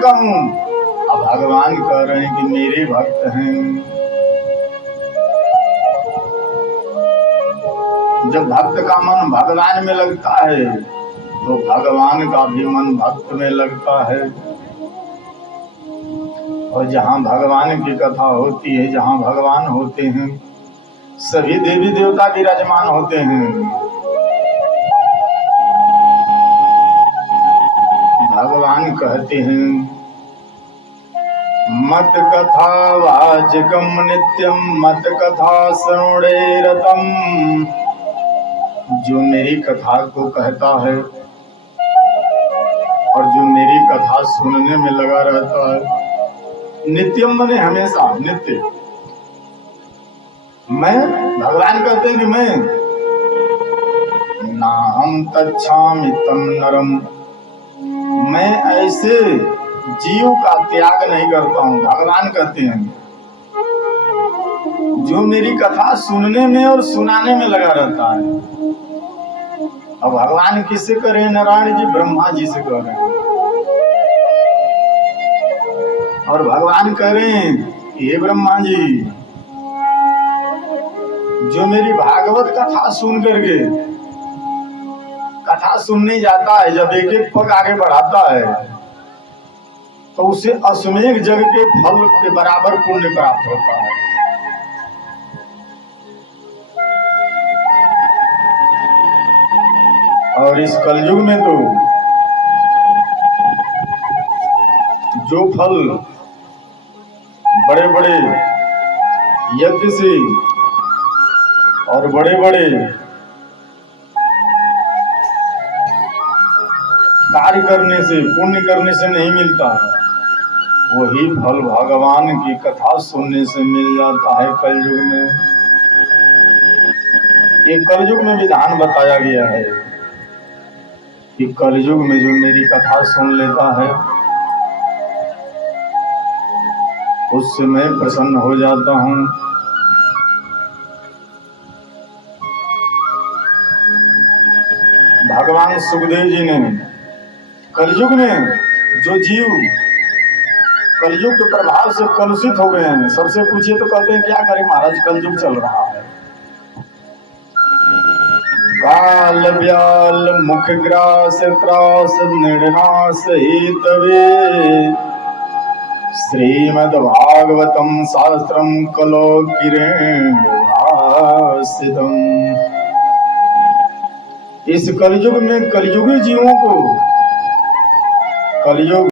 कहूं? अब भगवान कह रहे हैं कि मेरे भक्त हैं। जब भक्त का मन भगवान में लगता है तो भगवान का भी मन भक्त में लगता है। और जहाँ भगवान की कथा होती है, जहाँ भगवान होते हैं, सभी देवी देवता विराजमान होते हैं। भगवान कहते हैं मत कथा वाचकम नित्यम मत कथा श्रवणे रतम। जो मेरी कथा को कहता है और जो मेरी कथा सुनने में लगा रहता है, नित्यम मने हमेशा, नित्य। मैं, भगवान कहते हैं कि मैं ना हम तच्छामि तम नरम, मैं ऐसे जीव का त्याग नहीं करता हूं। भगवान कहते हैं जो मेरी कथा सुनने में और सुनाने में लगा रहता है। अब भगवान किससे करें? नारायण जी ब्रह्मा जी से कह रहे हैं। और भगवान कह रहे हैं हे ब्रह्मा जी, जो मेरी भागवत कथा सुन करके, कथा सुनने जाता है, जब एक एक पग आगे बढ़ाता है तो उसे अश्वमेघ जग के फल के बराबर पुण्य प्राप्त होता है। और इस कलयुग में तो जो फल बड़े बड़े यज्ञ से और बड़े बड़े कार्य करने से, पुण्य करने से नहीं मिलता है, वही फल भगवान की कथा सुनने से मिल जाता है कलयुग में। एक कलयुग में विधान बताया गया है कि कलयुग में जो मेरी कथा सुन लेता है उससे मैं प्रसन्न हो जाता हूँ। भगवान सुखदेव जी ने कलयुग में जो जीव कलयुग के प्रभाव से कलुषित हो गए हैं, सबसे पूछिए तो कहते हैं क्या करें महाराज, कलयुग चल रहा है। काल व्याल मुख ग्रास त्रास निर्नाश हेतवे श्रीमद् भागवतम शास्त्रम कलो किरण भासितम। इस कलयुग में कलयुगी जीवों को कलयुग